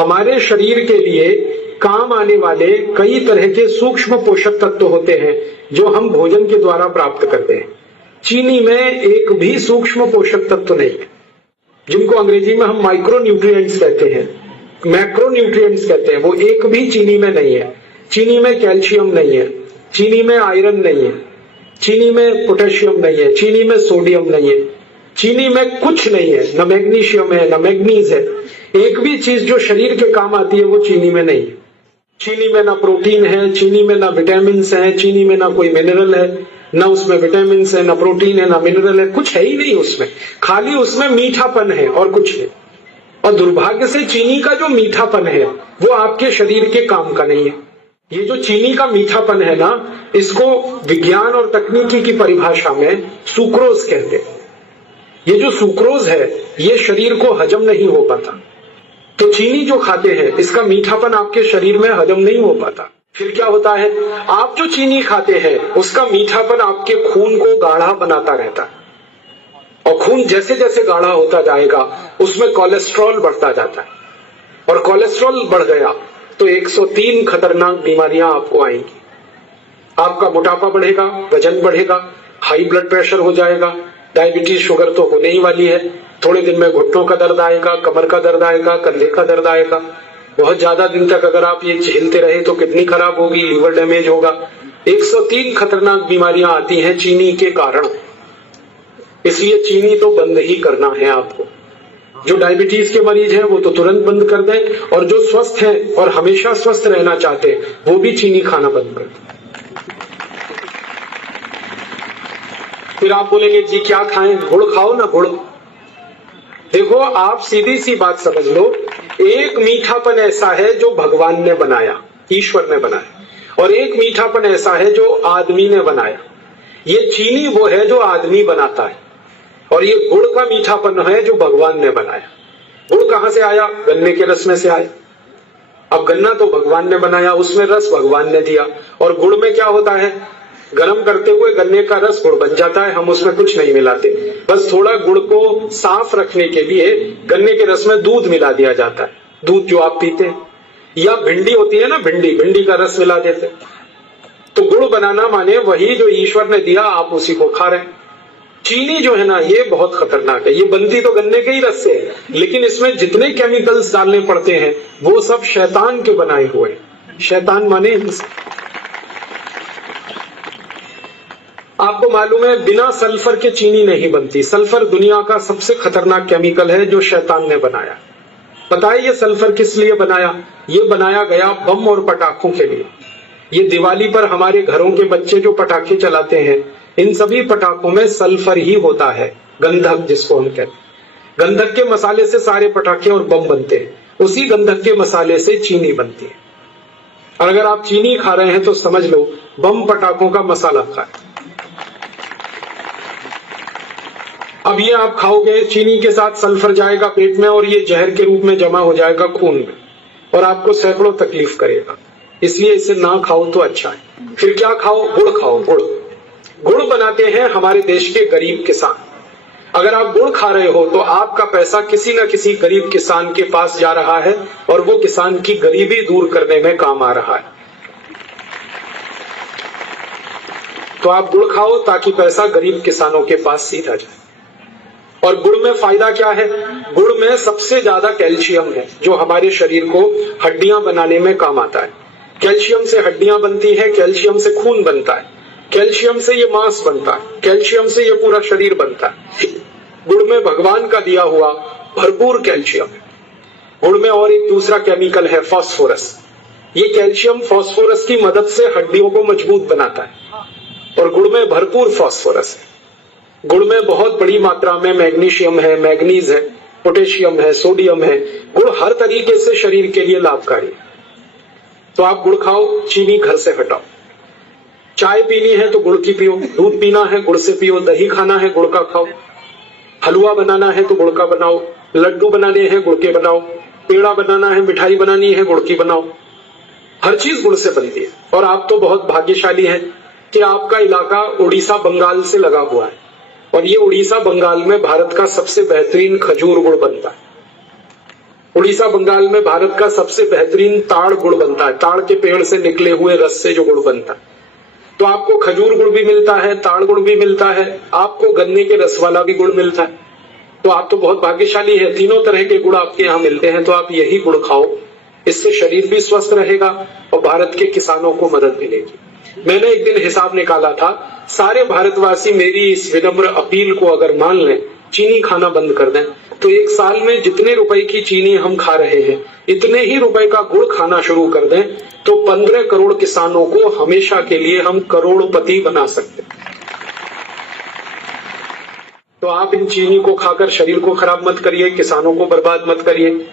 हमारे शरीर के लिए काम आने वाले कई तरह के सूक्ष्म पोषक तत्व होते हैं जो हम भोजन के द्वारा प्राप्त करते हैं। चीनी में एक भी सूक्ष्म पोषक तत्व नहीं है, जिनको अंग्रेजी में हम माइक्रो न्यूट्रिएंट्स कहते हैं, मैक्रो न्यूट्रिएंट्स कहते हैं, वो एक भी चीनी में नहीं है। चीनी में कैल्शियम नहीं है, चीनी में आयरन नहीं है, चीनी में पोटेशियम नहीं है, चीनी में सोडियम नहीं है, चीनी में कुछ नहीं है, न मैग्नीशियम है न मैग्नीज है। एक भी चीज जो शरीर के काम आती है वो चीनी में नहीं है। चीनी में ना प्रोटीन है, चीनी में ना विटामिन है, चीनी में ना कोई मिनरल है, ना उसमें विटामिन है, ना प्रोटीन है, ना मिनरल है, कुछ है ही नहीं उसमें। खाली उसमें मीठापन है और कुछ नहीं। और दुर्भाग्य से चीनी का जो मीठापन है वो आपके शरीर के काम का नहीं है। ये जो चीनी का मीठापन है ना, इसको विज्ञान और तकनीकी की परिभाषा में सुक्रोज कहते हैं। ये जो सुक्रोज है ये शरीर को हजम नहीं हो पाता। तो चीनी जो खाते हैं इसका मीठापन आपके शरीर में हजम नहीं हो पाता। फिर क्या होता है, आप जो चीनी खाते हैं उसका मीठापन आपके खून को गाढ़ा बनाता रहता है, और खून जैसे जैसे गाढ़ा होता जाएगा उसमें कोलेस्ट्रॉल बढ़ता जाता है, और कोलेस्ट्रॉल बढ़ गया तो 103 खतरनाक बीमारियां आपको आएंगी। आपका मोटापा बढ़ेगा, वजन बढ़ेगा, हाई ब्लड प्रेशर हो जाएगा, डायबिटीज शुगर तो होने ही वाली है, थोड़े दिन में घुटनों का दर्द आएगा, कमर का दर्द आएगा, कंधे का दर्द आएगा। बहुत ज्यादा दिन तक अगर आप ये झेलते रहे तो किडनी खराब होगी, लीवर डैमेज होगा। 103 खतरनाक बीमारियां आती हैं चीनी के कारण। इसलिए चीनी तो बंद ही करना है आपको। जो डायबिटीज के मरीज हैं वो तो तुरंत बंद कर दें, और जो स्वस्थ हैं और हमेशा स्वस्थ रहना चाहते हैं वो भी चीनी खाना बंद कर दें। फिर आप बोलेंगे जी क्या खाएं, गुड़ खाओ ना, गुड़। देखो आप सीधी सी बात समझ लो, एक मीठापन ऐसा है जो भगवान ने बनाया, ईश्वर ने बनाया, और एक मीठापन ऐसा है जो आदमी ने बनाया। ये चीनी वो है जो आदमी बनाता है, और ये गुड़ का मीठापन है जो भगवान ने बनाया। गुड़ कहां से आया? गन्ने के रस में से आया। अब गन्ना तो भगवान ने बनाया, उसमें रस भगवान ने दिया, और गुड़ में क्या होता है, गर्म करते हुए गन्ने का रस गुड़ बन जाता है, हम उसमें कुछ नहीं मिलाते। बस थोड़ा गुड़ को साफ रखने के लिए गन्ने के रस में दूध मिला दिया जाता है, दूध जो आप पीते हैं, या भिंडी होती है ना, भिंडी का रस मिला देते हैं। तो गुड़ बनाना माने वही जो ईश्वर ने दिया, आप उसी को खा रहे हैं। चीनी जो है ना ये बहुत खतरनाक है। ये बनती तो गन्ने के ही रस से है, लेकिन इसमें जितने केमिकल्स डालने पड़ते हैं वो सब शैतान के बनाए हुए हैं। शैतान माने आपको मालूम है बिना सल्फर के चीनी नहीं बनती। सल्फर दुनिया का सबसे खतरनाक केमिकल है जो शैतान ने बनाया। पता है ये सल्फर किस लिए बनाया? ये बनाया गया बम और पटाखों के लिए। ये दिवाली पर हमारे घरों के बच्चे जो पटाखे चलाते हैं, इन सभी पटाखों में सल्फर ही होता है, गंधक जिसको हम कहते हैं। गंधक के मसाले से सारे पटाखे और बम बनते हैं, उसी गंधक के मसाले से चीनी बनती है। और अगर आप चीनी खा रहे हैं तो समझ लो बम पटाखों का मसाला खा रहे हैं। अब ये आप खाओगे, चीनी के साथ सल्फर जाएगा पेट में और ये जहर के रूप में जमा हो जाएगा खून में, और आपको सैकड़ों तकलीफ करेगा। इसलिए इसे ना खाओ तो अच्छा है। फिर क्या खाओ? गुड़ खाओ। गुड़ बनाते हैं हमारे देश के गरीब किसान। अगर आप गुड़ खा रहे हो तो आपका पैसा किसी न किसी गरीब किसान के पास जा रहा है, और वो किसान की गरीबी दूर करने में काम आ रहा है। तो आप गुड़ खाओ ताकि पैसा गरीब किसानों के पास सीधा जाए। और गुड़ में फायदा क्या है? गुड़ में सबसे ज्यादा कैल्शियम है जो हमारे शरीर को हड्डियां बनाने में काम आता है। कैल्शियम से हड्डियां बनती हैं, कैल्शियम से खून बनता है, कैल्शियम से ये मांस बनता है, कैल्शियम से ये पूरा शरीर बनता है। गुड़ में भगवान का दिया हुआ भरपूर कैल्शियम है। गुड़ में और एक दूसरा केमिकल है फास्फोरस। ये कैल्शियम फास्फोरस की मदद से हड्डियों को मजबूत बनाता है, और गुड़ में भरपूर फास्फोरस है। गुड़ में बहुत बड़ी मात्रा में मैग्नीशियम है, मैग्नीज है, पोटेशियम है, सोडियम है। गुड़ हर तरीके से शरीर के लिए लाभकारी है। तो आप गुड़ खाओ, चीनी घर से हटाओ। चाय पीनी है तो गुड़ की पियो, दूध पीना है गुड़ से पियो, दही खाना है गुड़ का खाओ, हलवा बनाना है तो गुड़ का बनाओ, लड्डू बनाने हैं गुड़ के बनाओ, पेड़ा बनाना है, मिठाई बनानी है गुड़ की बनाओ। हर चीज गुड़ से बनती है। और आप तो बहुत भाग्यशाली हैं कि आपका इलाका उड़ीसा बंगाल से लगा हुआ है, और ये उड़ीसा बंगाल में भारत का सबसे बेहतरीन खजूर गुड़ बनता है। उड़ीसा बंगाल में भारत का सबसे बेहतरीन ताड़ गुड़ बनता है। ताड़ के पेड़ से निकले हुए रस से जो गुड़ बनता है। तो आपको खजूर गुड़ भी मिलता है, ताड़ गुड़ भी मिलता है, आपको गन्ने के रस वाला भी गुड़ मिलता है। तो आप तो बहुत भाग्यशाली है, तीनों तरह के गुड़ आपके यहाँ मिलते हैं। तो आप यही गुड़ खाओ, इससे शरीर भी स्वस्थ रहेगा और भारत के किसानों को मदद मिलेगी। मैंने एक दिन हिसाब निकाला था, सारे भारतवासी मेरी इस विनम्र अपील को अगर मान लें, चीनी खाना बंद कर दें, तो एक साल में जितने रुपए की चीनी हम खा रहे हैं, इतने ही रुपए का गुड़ खाना शुरू कर दें, तो 15 करोड़ किसानों को हमेशा के लिए हम करोड़पति बना सकते हैं। तो आप इन चीनी को खाकर शरीर को खराब मत करिए, किसानों को बर्बाद मत करिए।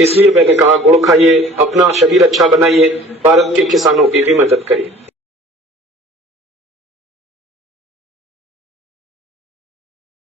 इसलिए मैंने कहा गुड़ खाइए, अपना शरीर अच्छा बनाइए, भारत के किसानों की भी मदद करिए।